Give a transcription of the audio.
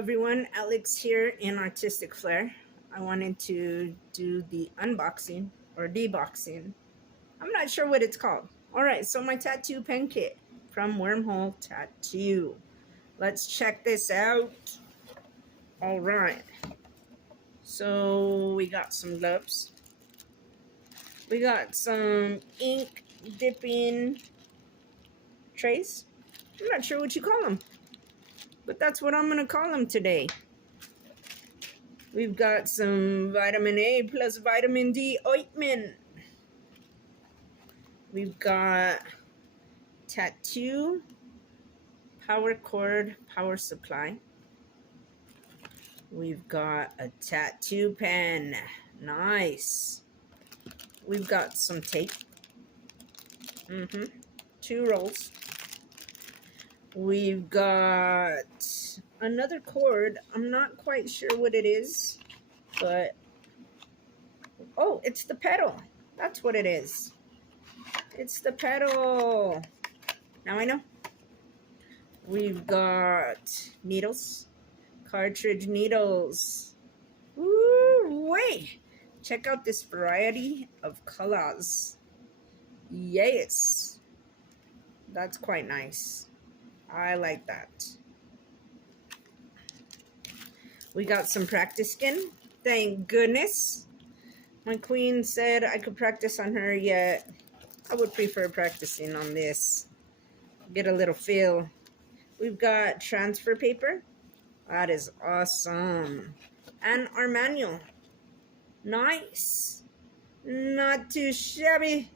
everyone, Alex here in Artistic Flair. I wanted to do the unboxing or deboxing. I'm not sure what it's called. Alright, so my tattoo pen kit from Wormhole Tattoo. Let's check this out. Alright, so we got some gloves. We got some ink dipping trays. I'm not sure what you call them, but that's what I'm going to call them today. We've got some vitamin A plus vitamin D ointment. We've got tattoo power cord power supply. We've got a tattoo pen. Nice. We've got some tape. 2 rolls. We've got another cord. I'm not quite sure what it is, but oh, it's the pedal. That's what it is. It's the pedal. Now I know. We've got needles, cartridge needles. Woo, wait. Check out this variety of colors. Yes. That's quite nice. I like that. We got some practice skin. Thank goodness. My queen said I could practice on her, yet I would prefer practicing on this. Get a little feel. We've got transfer paper. That is awesome. And our manual. Nice. Not too shabby.